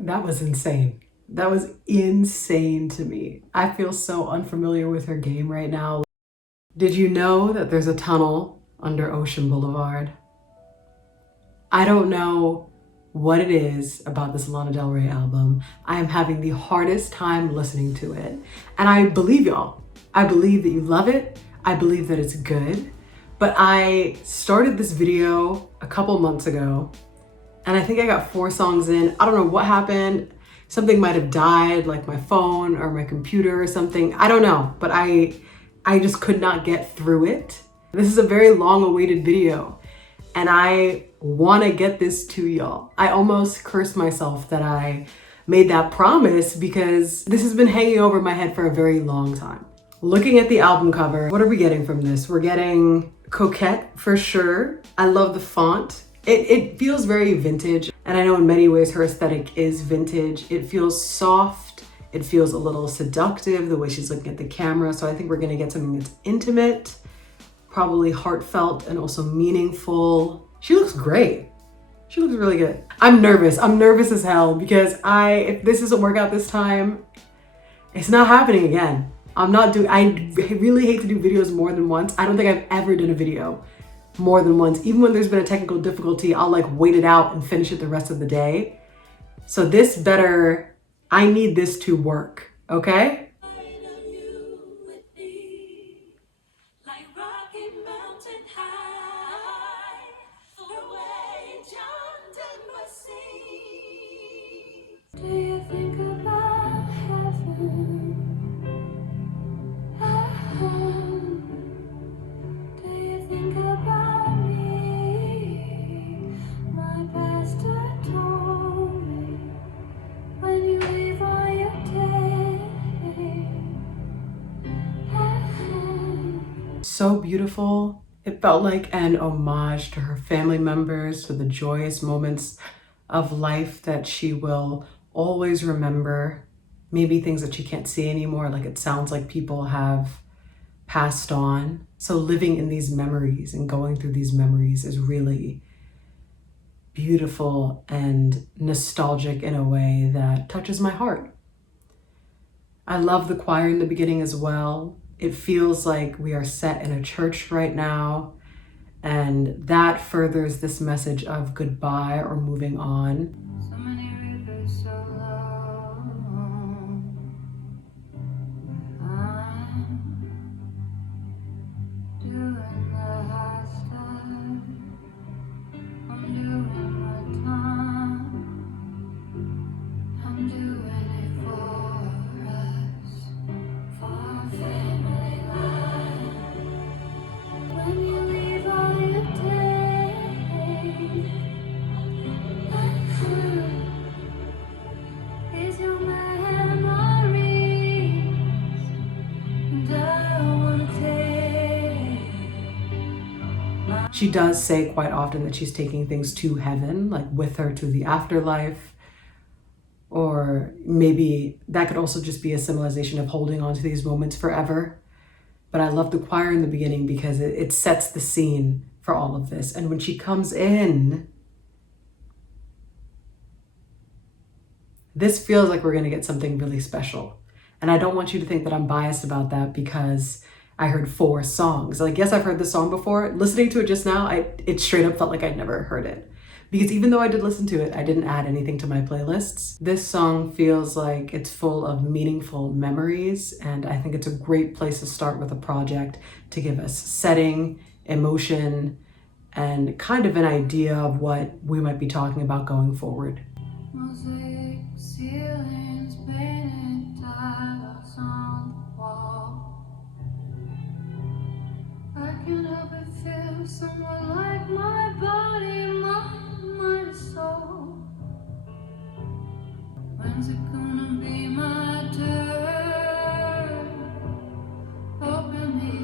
That was insane. That was insane to me. I feel so unfamiliar with her game right now. Did you know that there's a tunnel under Ocean Boulevard? I don't know what it is about this Lana Del Rey album. I am having the hardest time listening to it. And I believe y'all. I believe that you love it. I believe that it's good. But I started this video a couple months ago, and I think I got 4 songs in. I don't know what happened. Something might have died, like my phone or my computer or something. I don't know, but I just could not get through it. This is a very long awaited video, and I want to get this to y'all. I almost cursed myself that I made that promise because this has been hanging over my head for a very long time. Looking at the album cover, what are we getting from this? We're getting coquette for sure. I love the font. It feels very vintage, and I know in many ways her aesthetic is vintage. It feels soft. It feels a little seductive, the way she's looking at the camera. So I think we're gonna get something that's intimate, probably heartfelt, and also meaningful. She looks great. She looks really good. I'm nervous. I'm nervous as hell because if this doesn't work out this time, it's not happening again. I really hate to do videos more than once. I don't think I've ever done a video more than once. Even when there's been a technical difficulty, I'll like wait it out and finish it the rest of the day. So I need this to work, okay? Do you think about heaven? Do you think about me? My pastor told me when you leave all your day. So beautiful. It felt like an homage to her family members, to the joyous moments of life that she will always remember. Maybe things that she can't see anymore, like it sounds like people have passed on. So living in these memories and going through these memories is really beautiful and nostalgic in a way that touches my heart. I love the choir in the beginning as well. It feels like we are set in a church right now, and that furthers this message of goodbye or moving on. So many rivers so long. I'm doing the hard stuff. I'm doing my time. I'm doing it for us, for our family life. When you leave all your days, is your memories, and I wanna take. She does say quite often that she's taking things to heaven, like with her to the afterlife. Or maybe that could also just be a symbolization of holding on to these moments forever. But I love the choir in the beginning because it sets the scene for all of this. And when she comes in, this feels like we're gonna get something really special. And I don't want you to think that I'm biased about that because I heard 4 songs. Like, yes, I've heard this song before. Listening to it just now, it straight up felt like I'd never heard it. Because even though I did listen to it, I didn't add anything to my playlists. This song feels like it's full of meaningful memories, and I think it's a great place to start with a project to give us setting, emotion, and kind of an idea of what we might be talking about going forward. Mosaic ceilings, painted tiles on the wall. I can't help but feel somewhat like my body, my soul. When's it gonna be my turn? Open me,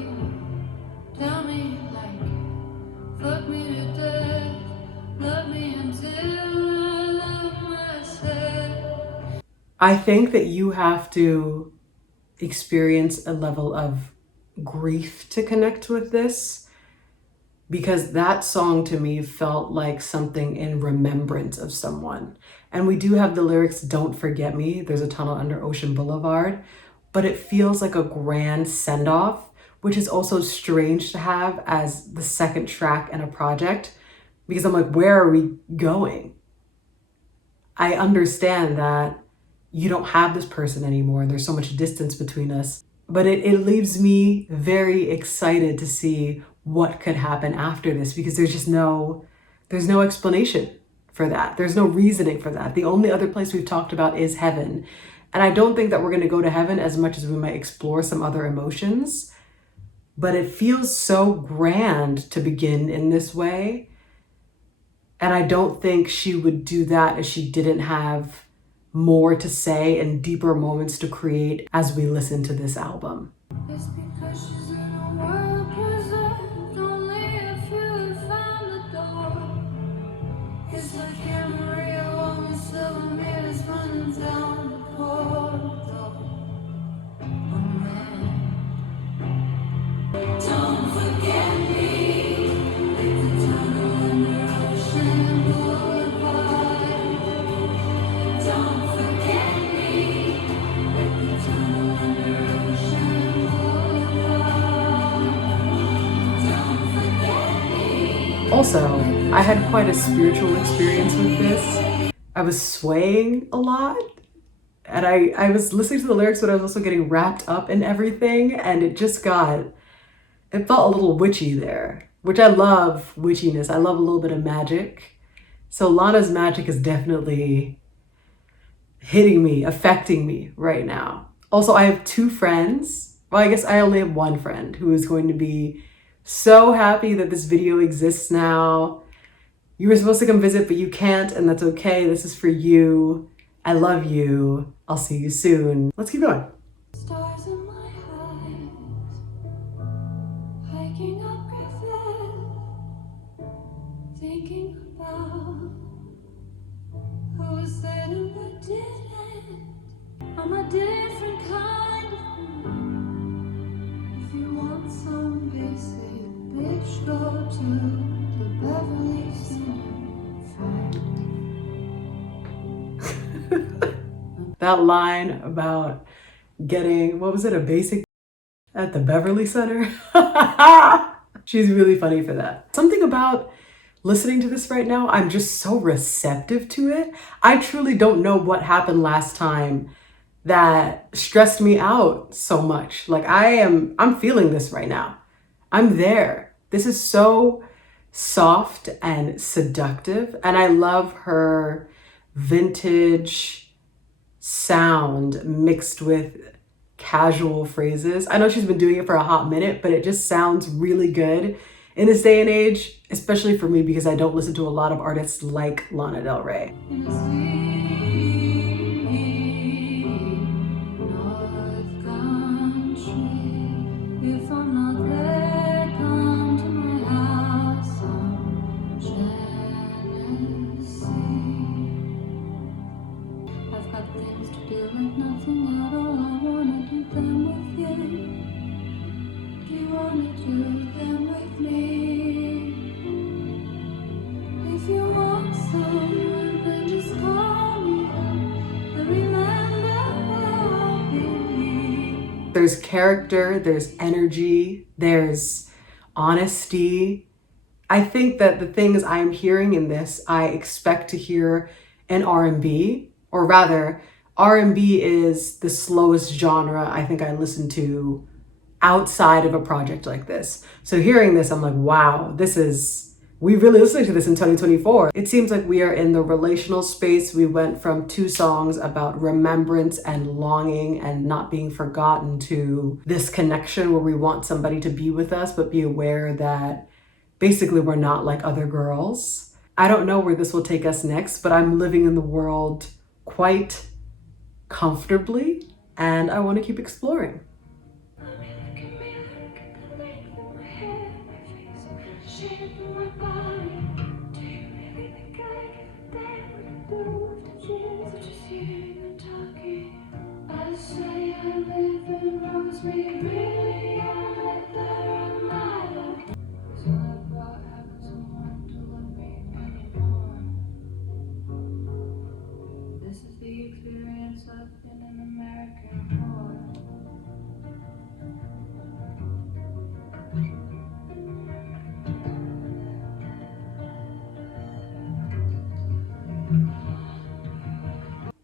tell me like, fuck me to death, love me until I love myself. I think that you have to experience a level of grief to connect with this, because that song to me felt like something in remembrance of someone. And we do have the lyrics, "Don't Forget Me, there's a tunnel under Ocean Boulevard," but it feels like a grand send-off, which is also strange to have as the second track in a project, because I'm like, where are we going? I understand that you don't have this person anymore and there's so much distance between us, but it leaves me very excited to see what could happen after this, because there's no explanation for that. There's no reasoning for that. The only other place we've talked about is heaven. And I don't think that we're going to go to heaven as much as we might explore some other emotions, but it feels so grand to begin in this way. And I don't think she would do that if she didn't have more to say and deeper moments to create as we listen to this album. It's because she's in a world preserved, only a few have found the door. It's like Anne Maria on the silver mirrors running down the corridor. Oh man, don't forget me. It's a tunnel under Ocean Boulevard. Don't forget me. It's a tunnel under Ocean Boulevard. Don't forget me. Also, I had quite a spiritual experience with this. I was swaying a lot, and I was listening to the lyrics, but I was also getting wrapped up in everything, and it felt a little witchy there, which I love witchiness. I love a little bit of magic. So Lana's magic is definitely hitting me, affecting me right now. Also, I have two friends. Well, I guess I only have one friend who is going to be so happy that this video exists now. You were supposed to come visit, but you can't, and that's okay. This is for you. I love you. I'll see you soon. Let's keep going. Stars in my eyes, hiking up Griffith, thinking about who was there and what didn't. I'm a different kind of woman. If you want some basic, bitch, go to the Beverly Center. That line about getting, what was it, a basic at the Beverly Center? She's really funny for that. Something about listening to this right now, I'm just so receptive to it. I truly don't know what happened last time that stressed me out so much. Like I'm feeling this right now. I'm there. This is so soft and seductive, and I love her vintage sound mixed with casual phrases. I know she's been doing it for a hot minute, but it just sounds really good in this day and age, especially for me because I don't listen to a lot of artists like Lana Del Rey. In a sleepy north country, if I'm not there, come to my house on Genesee. I've got things to do like nothing at all. I wanna do them with you. Do you wanna do them with me? If you want someone, then just call me up and remember where I'll be. There's character, there's energy, there's honesty. I think that the things I'm hearing in this, I expect to hear in R&B, or rather, R&B is the slowest genre I think I listen to outside of a project like this. So hearing this, I'm like, wow, we really listening to this in 2024. It seems like we are in the relational space. We went from two songs about remembrance and longing and not being forgotten to this connection where we want somebody to be with us, but be aware that basically we're not like other girls. I don't know where this will take us next, but I'm living in the world quite comfortably, and I want to keep exploring. Look at me, look at the length of my hair, my face, the shape of my body. Do you really think I give a damn what I do after years of just hearing and talking? I say I live in Rosemead, really I live there on my life. So I brought having someone to love me anymore. experience of in an American war.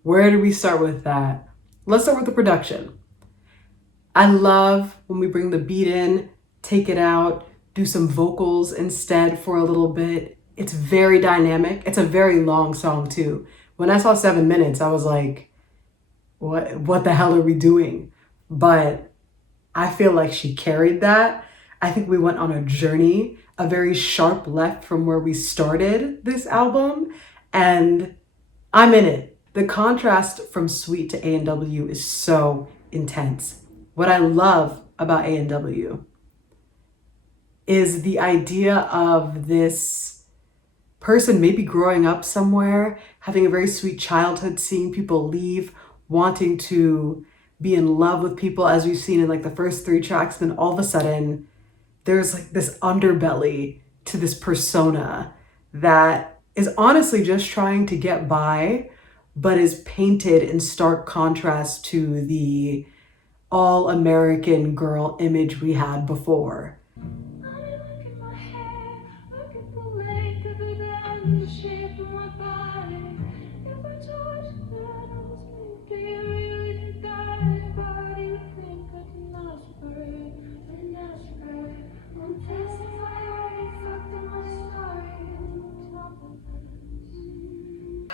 Where do we start with that? Let's start with the production. I love when we bring the beat in, take it out, do some vocals instead for a little bit. It's very dynamic. It's a very long song too. When I saw 7 minutes, I was like, what the hell are we doing? But I feel like she carried that. I think we went on a journey, a very sharp left from where we started this album, and I'm in it. The contrast from Sweet to A&W is so intense. What I love about A&W is the idea of this person maybe growing up somewhere, having a very sweet childhood, seeing people leave, wanting to be in love with people, as we've seen in like the first 3 tracks. Then all of a sudden, there's like this underbelly to this persona that is honestly just trying to get by, but is painted in stark contrast to the all-American girl image we had before. Look at my hair, look at the length of it and the shape of my body. If I told you that I was meant, do you really think that anybody would think I didn't ask for it? I didn't ask for it. I'm testing my heart, it's fucked in my story.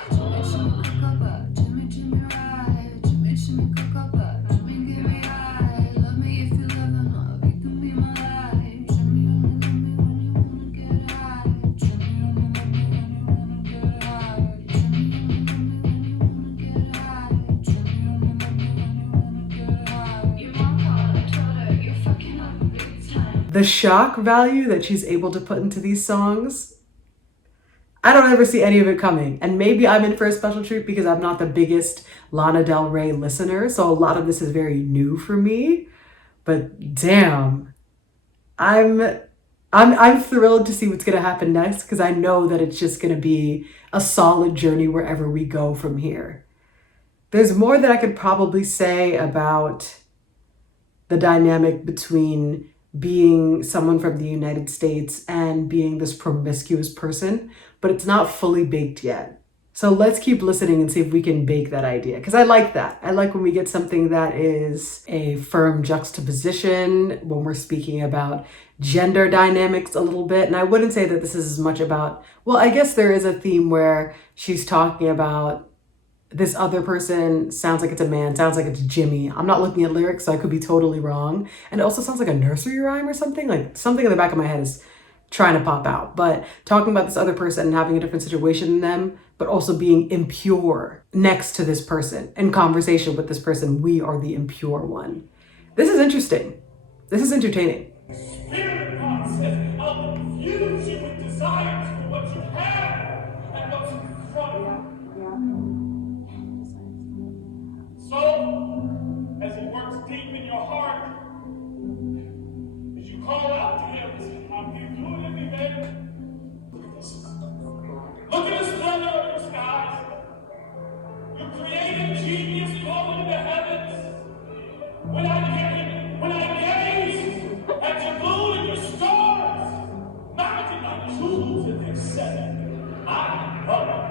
It's not the Jimmy, Jimmy, cocoa, Jimmy, Jimmy, ride. Jimmy, Jimmy, cocoa, Jimmy, give me high. Love me if you love enough, you can be my life. Jimmy, only love me when you wanna get high. Jimmy, only love me when you wanna get high. Jimmy, only love me when you wanna get high. Jimmy, only love me when you wanna get high. Your mom called, I told her you're fucking up big time. The shock value that she's able to put into these songs, I don't ever see any of it coming. And maybe I'm in for a special treat because I'm not the biggest Lana Del Rey listener, so a lot of this is very new for me. But damn, I'm thrilled to see what's gonna happen next, because I know that it's just gonna be a solid journey wherever we go from here. There's more that I could probably say about the dynamic between being someone from the United States and being this promiscuous person, but it's not fully baked yet. So let's keep listening and see if we can bake that idea, because I like that. I like when we get something that is a firm juxtaposition, when we're speaking about gender dynamics a little bit. And I wouldn't say that this is as much about, well, I guess there is a theme where she's talking about this other person sounds like it's a man, sounds like it's Jimmy. I'm not looking at lyrics, so I could be totally wrong. And it also sounds like a nursery rhyme or something. Like something in the back of my head is trying to pop out. But talking about this other person and having a different situation than them, but also being impure next to this person, in conversation with this person, we are the impure one. This is interesting. This is entertaining. Spirit concept, I'll infuse you with desires for what you have and what's in front of you. So, as he works deep in your heart, as you call out to him, how do you do it in me, baby? Look at the splendor of your skies. You created genius falling in the heavens. When I gaze at your moon and your stars, mounting my jewels in their setting, I love it.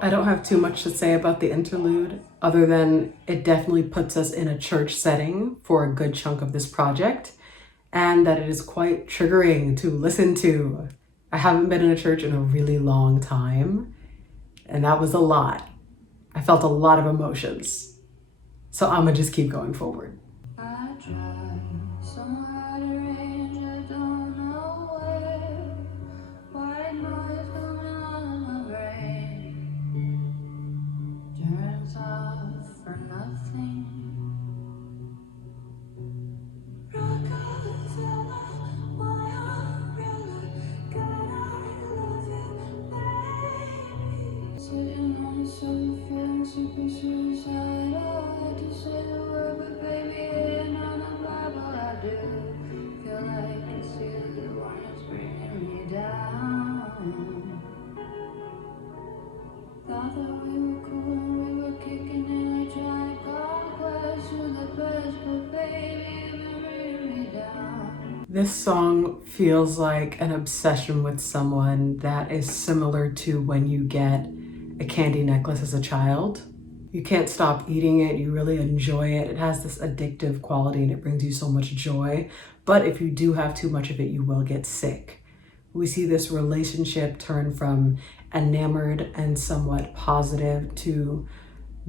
I don't have too much to say about the interlude, other than it definitely puts us in a church setting for a good chunk of this project, and that it is quite triggering to listen to. I haven't been in a church in a really long time, and that was a lot. I felt a lot of emotions. So I'm gonna just keep going forward. I try so hard to arrange, I don't know where. White noise coming on my brain turns off for nothing. Rockers on my umbrella, God, I love you, baby. Sitting on the sofa, feeling super suicidal. I had to say the word, but baby, ain't on the Bible. I do feel like it's you, the one that's bringing me down. Thought that we were cool and we were kicking This song feels like an obsession with someone that is similar to when you get a candy necklace as a child. You can't stop eating it, you really enjoy it. It has this addictive quality and it brings you so much joy. But if you do have too much of it, you will get sick. We see this relationship turn from enamored and somewhat positive to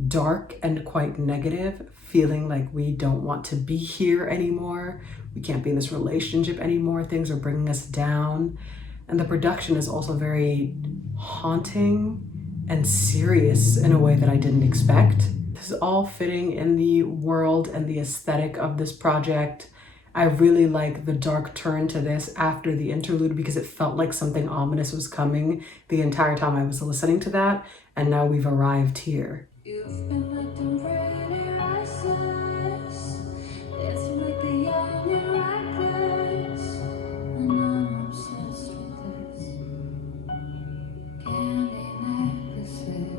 dark and quite negative, feeling like we don't want to be here anymore. We can't be in this relationship anymore. Things are bringing us down. And the production is also very haunting and serious in a way that I didn't expect. This is all fitting in the world and the aesthetic of this project. I really like the dark turn to this after the interlude because it felt like something ominous was coming the entire time I was listening to that, and now we've arrived here. You've been acting pretty restless, dancing like the young and reckless, and I'm obsessed with this candy necklaces.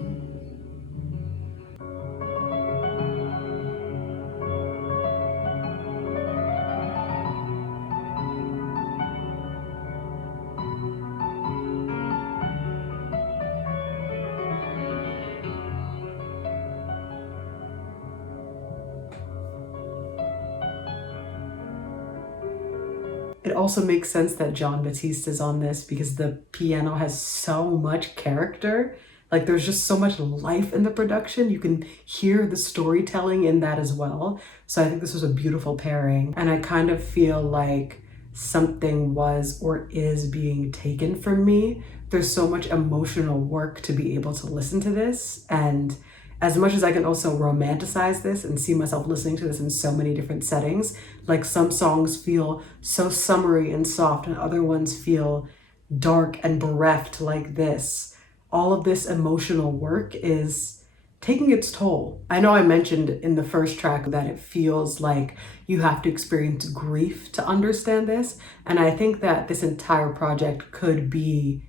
It also makes sense that Jon Batiste is on this because the piano has so much character. Like there's just so much life in the production. You can hear the storytelling in that as well. So I think this was a beautiful pairing. And I kind of feel like something was or is being taken from me. There's so much emotional work to be able to listen to this. And as much as I can also romanticize this and see myself listening to this in so many different settings, like some songs feel so summery and soft and other ones feel dark and bereft like this. All of this emotional work is taking its toll. I know I mentioned in the first track that it feels like you have to experience grief to understand this, and I think that this entire project could be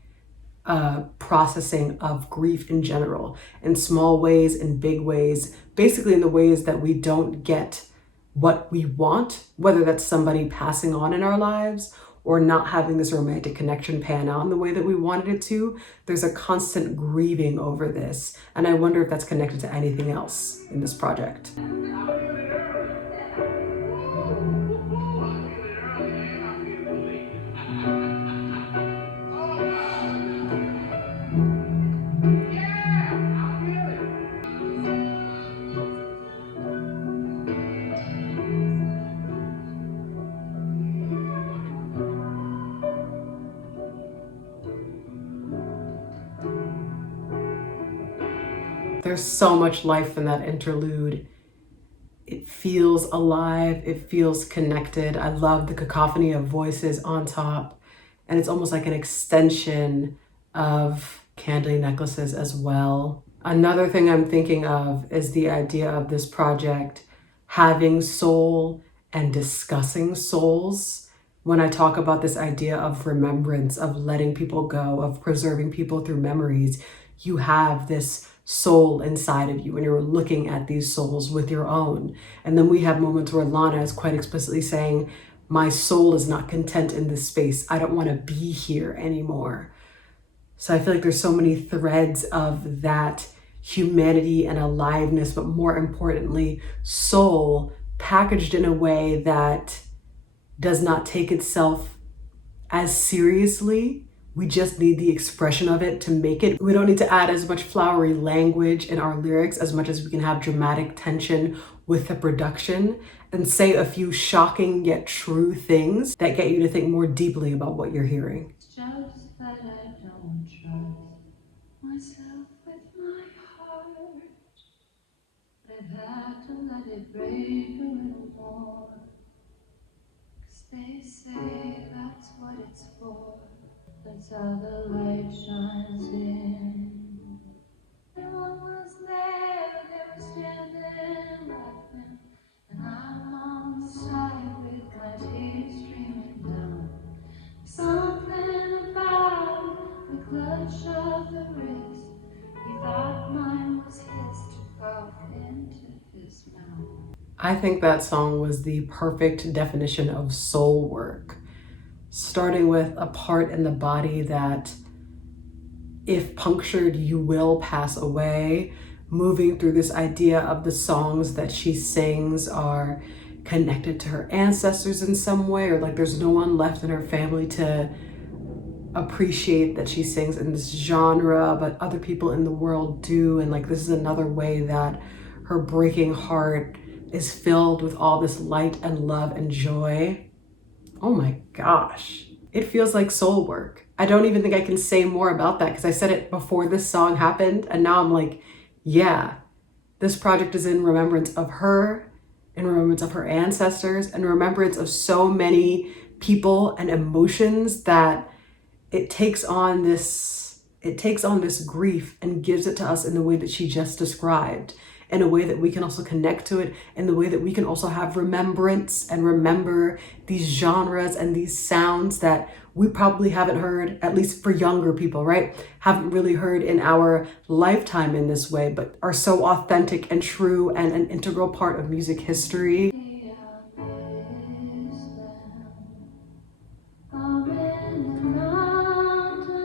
processing of grief in general, in small ways, in big ways, basically in the ways that we don't get what we want, whether that's somebody passing on in our lives or not having this romantic connection pan out in the way that we wanted it to. There's a constant grieving over this, and I wonder if that's connected to anything else in this project. There's so much life in that interlude. It feels alive, it feels connected. I love the cacophony of voices on top, and it's almost like an extension of Candy Necklaces as well. Another thing I'm thinking of is the idea of this project having soul and discussing souls. When I talk about this idea of remembrance, of letting people go, of preserving people through memories, you have this soul inside of you and you're looking at these souls with your own. And then we have moments where Lana is quite explicitly saying, my soul is not content in this space. I don't want to be here anymore. So I feel like there's so many threads of that humanity and aliveness, but more importantly, soul packaged in a way that does not take itself as seriously. We just need the expression of it to make it. We don't need to add as much flowery language in our lyrics as much as we can have dramatic tension with the production and say a few shocking yet true things that get you to think more deeply about what you're hearing. It's just that I don't trust myself with my heart. I've had to let it break a little more. 'Cause they say that's what it's for. That's how the light shines in. No one was there, they were standing laughing. And I'm on the side with my tears streaming down. Something about the clutch of the wrist. He thought mine was his to cough into his mouth. I think that song was the perfect definition of soul work. starting with a part in the body that, if punctured, you will pass away, moving through this idea of the songs that she sings are connected to her ancestors in some way, or like there's no one left in her family to appreciate that she sings in this genre, but other people in the world do. And like, this is another way that her breaking heart is filled with all this light and love and joy. Oh my gosh. It feels like soul work. I don't even think I can say more about that because I said it before this song happened. And now I'm like, yeah, this project is in remembrance of her, in remembrance of her ancestors, and remembrance of so many people and emotions that it takes on this grief and gives it to us in the way that she just described, in a way that we can also connect to it, in the way that we can also have remembrance and remember these genres and these sounds that we probably haven't heard, at least for younger people, right? Haven't really heard in our lifetime in this way, but are so authentic and true and an integral part of music history. I'm in the mountains.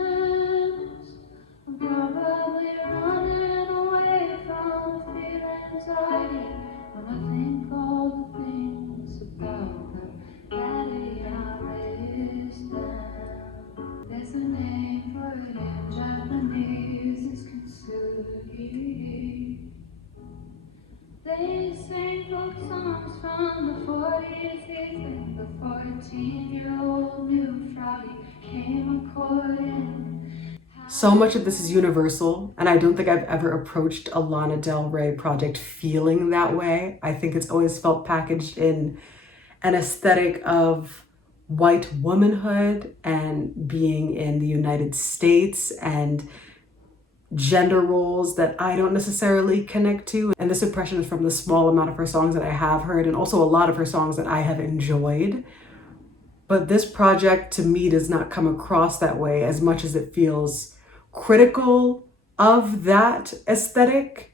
I'm probably running away from the feelings I get when I think all the things about them. Daddy, I miss them. There's a name for it in Japanese. It's kintsugi. They sing folk songs from the 40s, even the 14-year-old knew Froggy came a-courting. So much of this is universal, and I don't think I've ever approached a Lana Del Rey project feeling that way. I think it's always felt packaged in an aesthetic of white womanhood and being in the United States and gender roles that I don't necessarily connect to. And this impression is from the small amount of her songs that I have heard, and also a lot of her songs that I have enjoyed. But this project to me does not come across that way, as much as it feels critical of that aesthetic.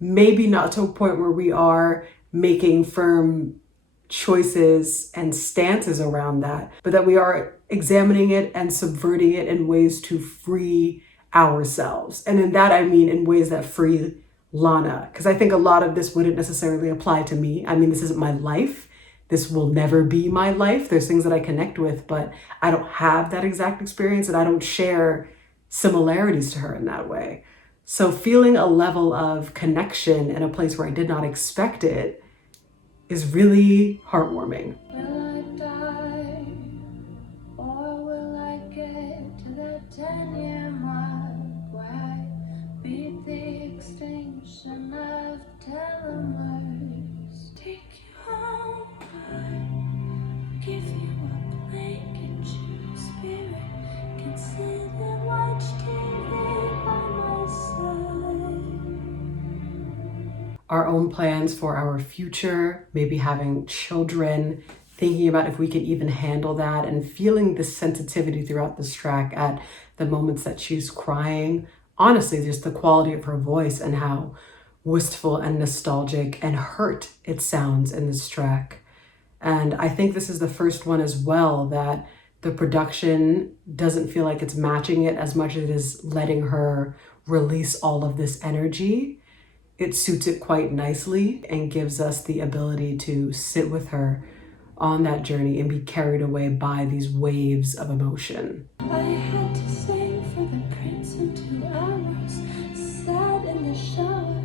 Maybe not to a point where we are making firm choices and stances around that, but that we are examining it and subverting it in ways to free ourselves. And in that, I mean in ways that free Lana, because I think a lot of this wouldn't necessarily apply to me. I mean, this isn't my life. This will never be my life. There's things that I connect with, but I don't have that exact experience, and I don't share similarities to her in that way. So feeling a level of connection in a place where I did not expect it is really heartwarming. Will I die, or will I get to that 10-year mark where I beat the extinction of telomeres? Take you home, I give you a blanket, your spirit can sit and watch TV by my side. Our own plans for our future, maybe having children, thinking about if we could even handle that, and feeling this sensitivity throughout this track at the moments that she's crying. Honestly, just the quality of her voice and how wistful and nostalgic and hurt it sounds in this track. And I think this is the first one as well that the production doesn't feel like it's matching it as much as it is letting her release all of this energy. It suits it quite nicely and gives us the ability to sit with her on that journey and be carried away by these waves of emotion. I had to sing for the prince in 2 hours, sat in the shower,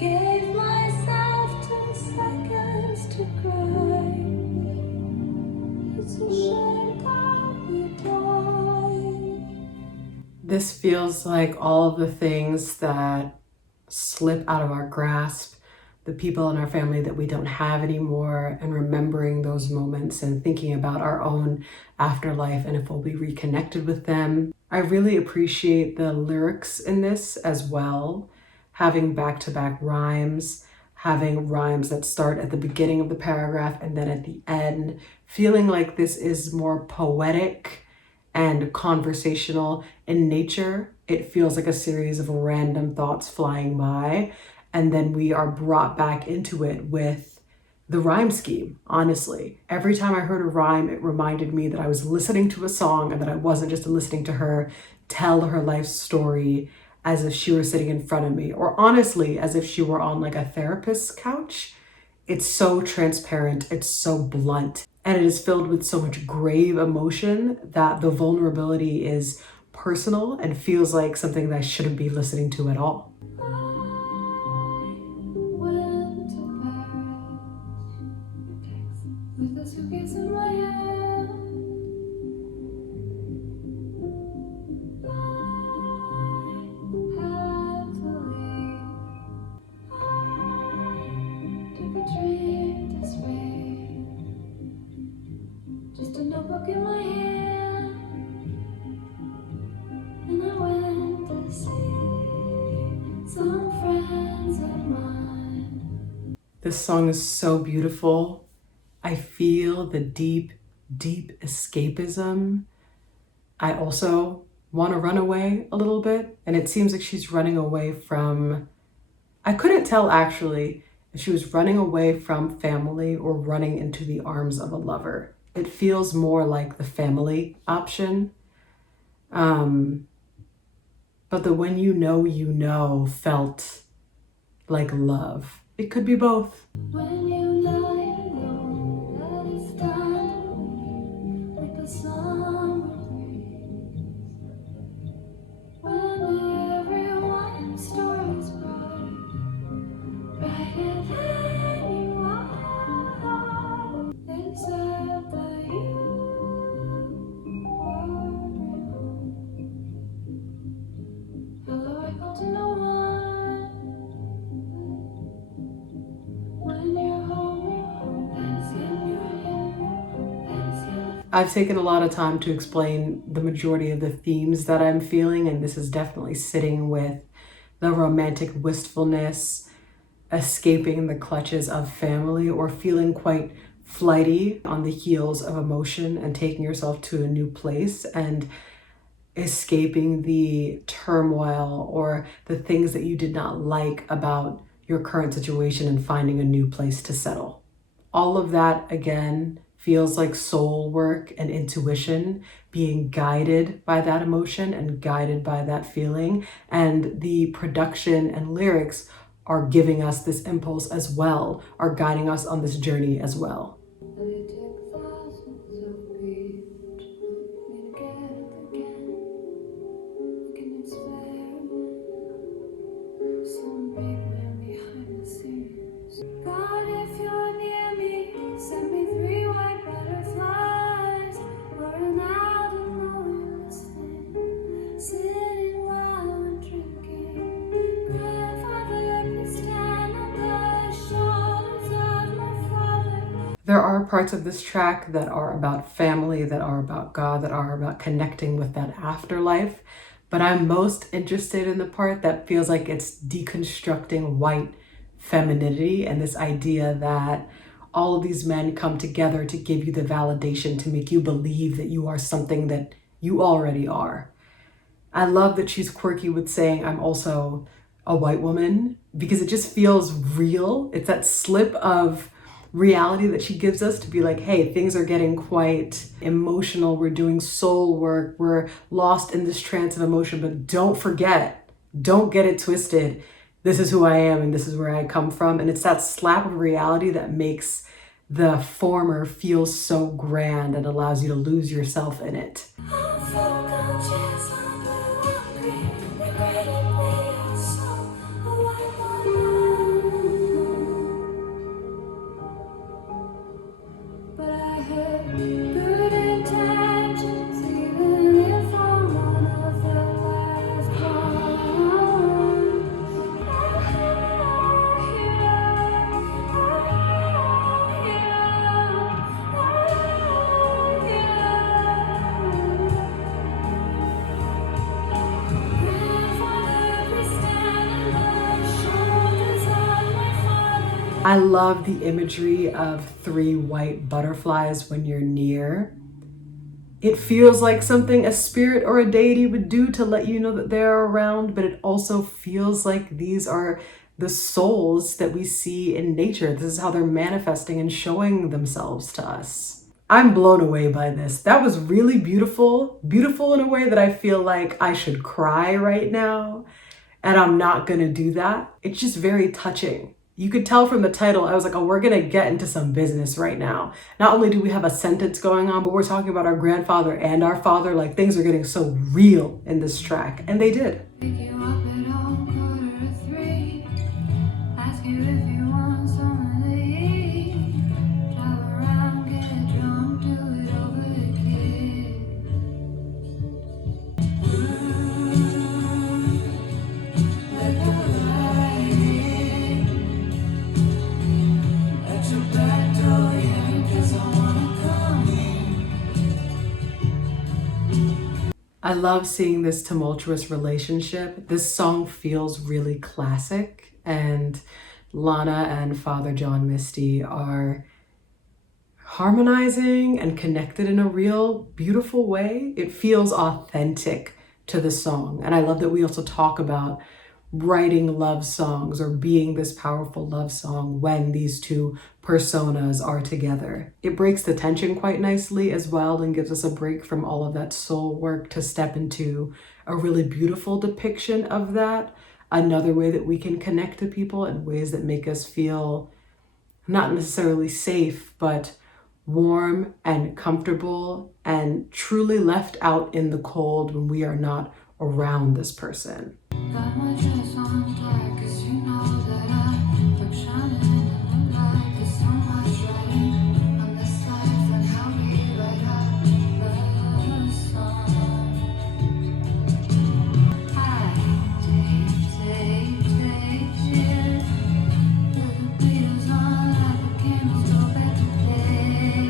gave myself 2 seconds to cry. It's a shame that we died. This feels like all of the things that slip out of our grasp, the people in our family that we don't have anymore, and remembering those moments and thinking about our own afterlife and if we'll be reconnected with them. I really appreciate the lyrics in this as well, having back-to-back rhymes, having rhymes that start at the beginning of the paragraph and then at the end, feeling like this is more poetic and conversational in nature. It feels like a series of random thoughts flying by, and then we are brought back into it with the rhyme scheme, honestly. Every time I heard a rhyme, it reminded me that I was listening to a song and that I wasn't just listening to her tell her life story as if she were sitting in front of me, or honestly, as if she were on like a therapist's couch. It's so transparent, it's so blunt, and it is filled with so much grave emotion that the vulnerability is personal and feels like something that I shouldn't be listening to at all. Went to Paris with a suitcase in my hand. I had to leave. I took a train to Spain. Just a notebook in my hand, and I went to see some friends of mine. This song is so beautiful. I feel the deep, deep escapism. I also want to run away a little bit, and it seems like she's running away from, I couldn't tell actually if she was running away from family or running into the arms of a lover. It feels more like the family option. But the when you know felt like love. It could be both. When you lie alone, let it stand like a summer breeze. When everyone's story's brighter than you are, except that you are real. Hello, I call to no one. When you're home, that's in your hand, that's in. I've taken a lot of time to explain the majority of the themes that I'm feeling, and this is definitely sitting with the romantic wistfulness, escaping the clutches of family, or feeling quite flighty on the heels of emotion and taking yourself to a new place and escaping the turmoil or the things that you did not like about your current situation and finding a new place to settle. All of that, again, feels like soul work and intuition, being guided by that emotion and guided by that feeling. And the production and lyrics are giving us this impulse as well, are guiding us on this journey as well. They take thousands of beats to get again. Like an experiment, some big man behind the scenes. God, if you're near me, send me 3 white butterflies, pouring out and knowing listening, sitting while I'm drinking. Grandfather, please stand on the shoulders of my father. There are parts of this track that are about family, that are about God, that are about connecting with that afterlife. But I'm most interested in the part that feels like it's deconstructing white femininity and this idea that all of these men come together to give you the validation to make you believe that you are something that you already are. I love that she's quirky with saying I'm also a white woman because it just feels real. It's that slip of reality that she gives us to be like, hey, things are getting quite emotional. We're doing soul work. We're lost in this trance of emotion, but don't forget, don't get it twisted. This is who I am and this is where I come from. And it's that slap of reality that makes the former feel so grand and allows you to lose yourself in it. I'm so conscious, I'm hungry, regretting being so white woman. But I had good intentions, even if I'm one of the last ones. I love the imagery of 3 white butterflies when you're near. It feels like something a spirit or a deity would do to let you know that they're around, but it also feels like these are the souls that we see in nature. This is how they're manifesting and showing themselves to us. I'm blown away by this. That was really beautiful. Beautiful in a way that I feel like I should cry right now, and I'm not gonna do that. It's just very touching. You could tell from the title, I was like, oh, we're gonna get into some business right now. Not only do we have a sentence going on, but we're talking about our grandfather and our father. Like, things are getting so real in this track, and they did. Pick you up at home, 2:45. Ask you if you want something to eat. Drive around, get drunk, do it over again. Like a light at your back door, yeah, 'cause I wanna come in. I love seeing this tumultuous relationship. This song feels really classic, and Lana and Father John Misty are harmonizing and connected in a real beautiful way. It feels authentic to the song. And I love that we also talk about writing love songs or being this powerful love song when these two personas are together. It breaks the tension quite nicely as well and gives us a break from all of that soul work to step into a really beautiful depiction of that. Another way that we can connect to people in ways that make us feel not necessarily safe, but warm and comfortable and truly left out in the cold when we are not around this person. Got my dress on tight, 'cause you know that I look shining in the moonlight. There's so much writing on this life, and how we write our love song. I take shit. The Beatles on, light the candles, go back to bed.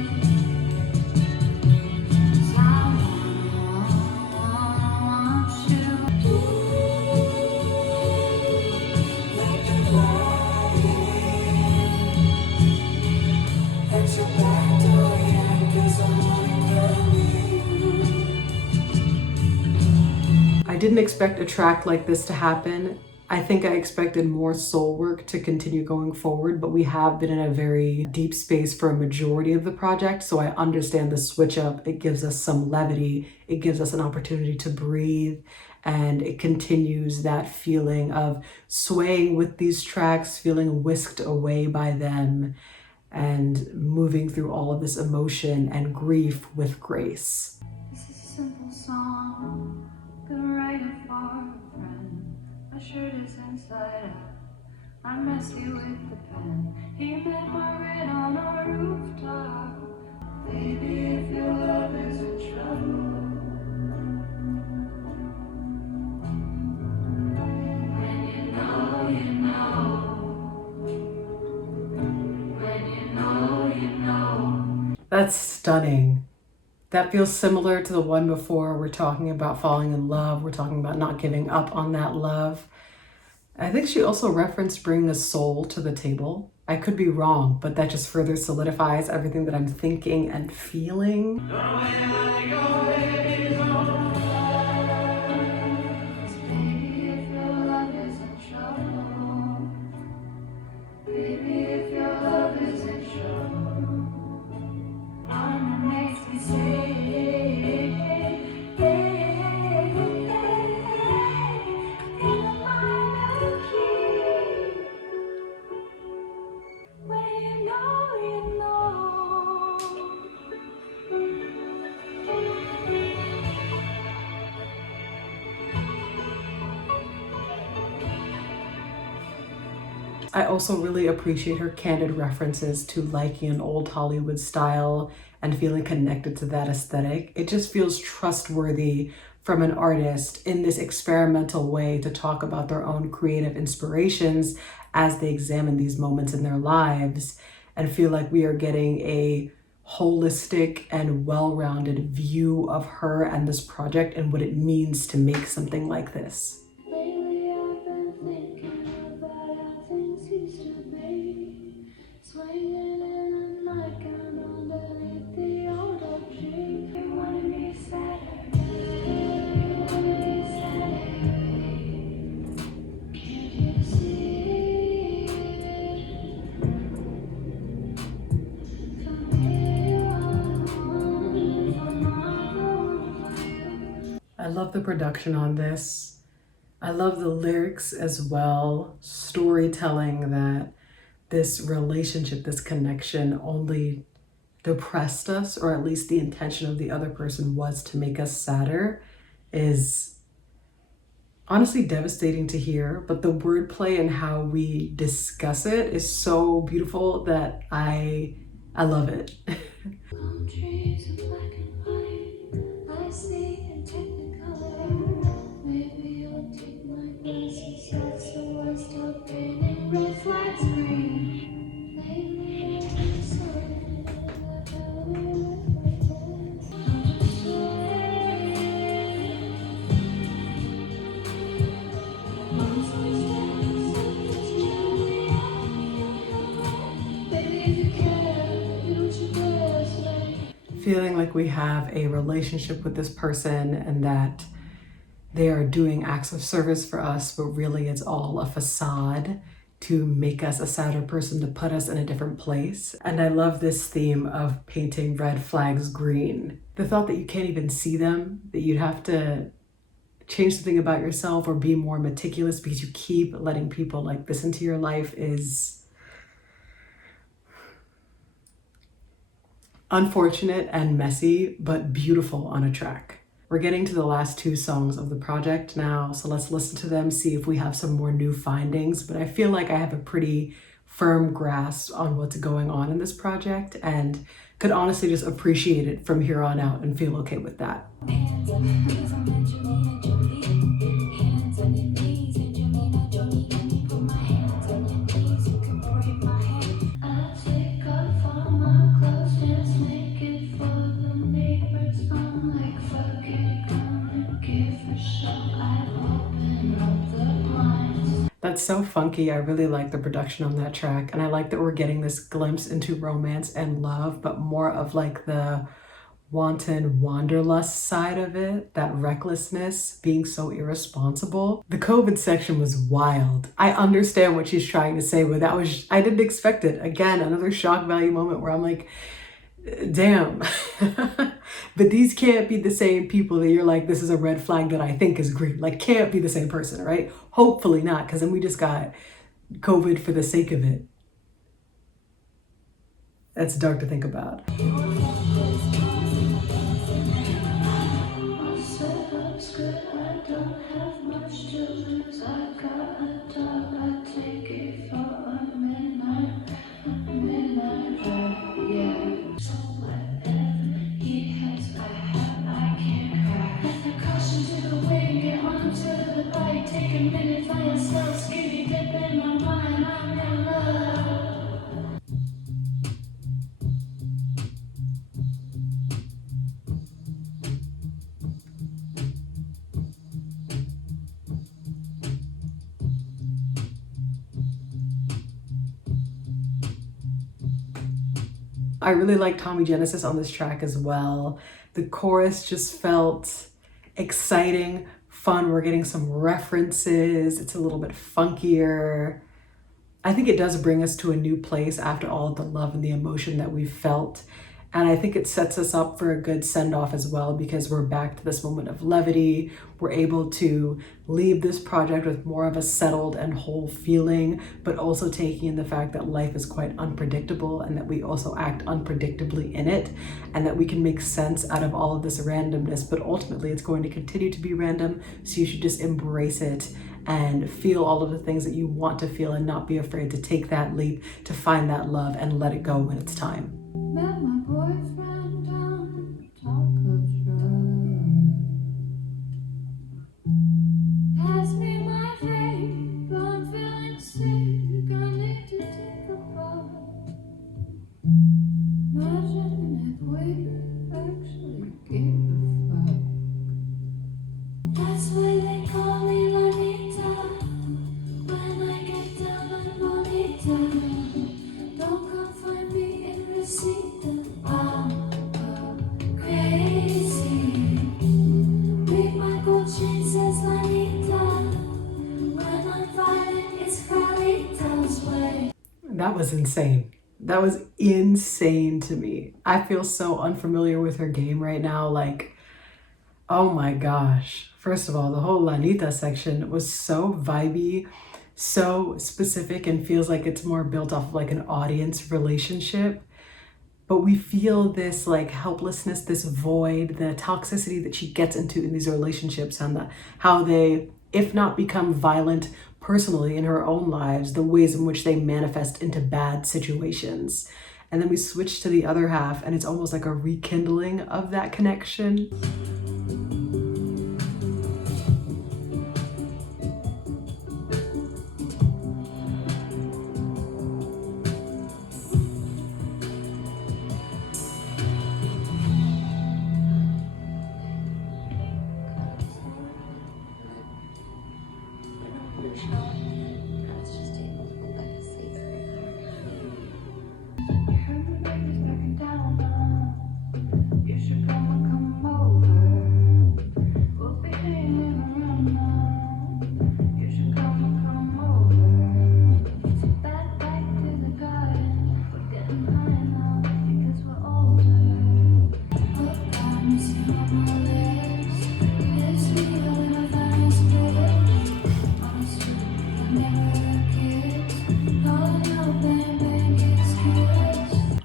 'Cause I want you. I didn't expect a track like this to happen. I think I expected more soul work to continue going forward, but we have been in a very deep space for a majority of the project, so I understand the switch up. It gives us some levity, it gives us an opportunity to breathe, and it continues that feeling of swaying with these tracks, feeling whisked away by them, and moving through all of this emotion and grief with grace. This is a simple song, gonna write it for a friend. My shirt is inside out, I'm messy with the pen. He met Margaret on a rooftop. Baby, if your love is in trouble, when you know, you know. When you know, you know. That's stunning. That feels similar to the one before. We're talking about falling in love. We're talking about not giving up on that love. I think she also referenced bringing a soul to the table. I could be wrong, but that just further solidifies everything that I'm thinking and feeling. Baby, if your love is in trouble. Baby, if your love is in trouble. Mama makes me say, in my key. When you know, you know. I also really appreciate her candid references to liking an old Hollywood style and feeling connected to that aesthetic. It just feels trustworthy from an artist in this experimental way to talk about their own creative inspirations as they examine these moments in their lives, and feel like we are getting a holistic and well-rounded view of her and this project and what it means to make something like this. Lately I've been thinking about how things used to be. Swinging in a nightgown underneath the old oak tree. You wanted me Saturday. You wanted me Saturday. Can't you see? love the production on this. I love the lyrics as well, storytelling that this relationship, this connection only depressed us, or at least the intention of the other person was to make us sadder, is honestly devastating to hear. But the wordplay and how we discuss it is so beautiful that I love it. Palm trees are black and white. I see in technicolor. Maybe you'll take my glasses off so I stop painting red flags green. Lately I've been sorry that I'm just baby, if you care, do what you best, like. Feeling like we have a relationship with this person and that they are doing acts of service for us, but really it's all a facade to make us a sadder person, to put us in a different place. And I love this theme of painting red flags green. The thought that you can't even see them, that you'd have to change something about yourself or be more meticulous because you keep letting people like this into your life is unfortunate and messy, but beautiful on a track. We're getting to the last two songs of the project now, so let's listen to them, see if we have some more new findings. But I feel like I have a pretty firm grasp on what's going on in this project and could honestly just appreciate it from here on out and feel okay with that. Hands on Angelina Jolie. Hands on your knees, Angelina Jolie. Let me put my hands on your knees. You can break my hand. I take off all my clothes, dance naked for the neighbors. I'm like, fuck it, gonna give a show. I open up the blinds. That's so funky. I really like the production on that track, and I like that we're getting this glimpse into romance and love, but more of like the wanton wanderlust side of it, that recklessness, being so irresponsible. The COVID section was wild. I understand what she's trying to say, but I didn't expect it. Again, another shock value moment where I'm like, damn. But these can't be the same people that you're like, this is a red flag that I think is green. Like, can't be the same person, right? Hopefully not, because then we just got COVID for the sake of it. That's dark to think about. All set up's good, I don't have much to lose. I got a dog, I take it for a midnight ride, yeah. So whatever he has, I can't cry. Let the caution to the wind, get onto the bike. Take a minute for yourself, skinny dip in my mind, I'm in love. I really like Tommy Genesis on this track as well. The chorus just felt exciting, fun. We're getting some references. It's a little bit funkier. I think it does bring us to a new place after all of the love and the emotion that we've felt. And I think it sets us up for a good send-off as well, because we're back to this moment of levity. We're able to leave this project with more of a settled and whole feeling, but also taking in the fact that life is quite unpredictable and that we also act unpredictably in it, and that we can make sense out of all of this randomness, but ultimately it's going to continue to be random. So you should just embrace it and feel all of the things that you want to feel and not be afraid to take that leap, to find that love and let it go when it's time. Met my boyfriend down Tacos Road. Pass me my vape, I'm feeling sick. I need to take a bath. Imagine if we actually gave a fuck. That's why they call me Lanita. When I get down on Bonita, don't come find me in Resita. I'm crazy. Break my gold chain, says Lanita. When I'm violent, it's Carlita's way. That was insane. That was insane to me. I feel so unfamiliar with her game right now. Like, Oh my gosh. First of all, the whole Lanita section was so vibey, so specific, and feels like it's more built off of like an audience relationship. But we feel this like helplessness, this void, the toxicity that she gets into in these relationships, and how they, if not become violent personally in her own lives, the ways in which they manifest into bad situations. And then we switch to the other half, and it's almost like a rekindling of that connection.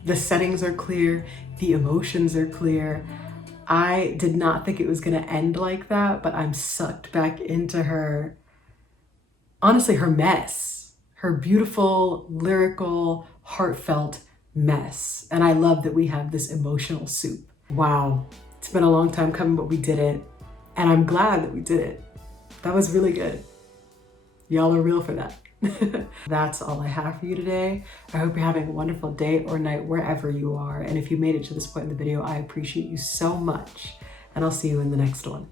The settings are clear, the emotions are clear. I did not think it was gonna end like that, but I'm sucked back into her, honestly, her mess, her beautiful, lyrical, heartfelt mess. And I love that we have this emotional soup. Wow, it's been a long time coming, but we did it. And I'm glad that we did it. That was really good. Y'all are real for that. That's all I have for you today. I hope you're having a wonderful day or night wherever you are. And if you made it to this point in the video, I appreciate you so much. And I'll see you in the next one.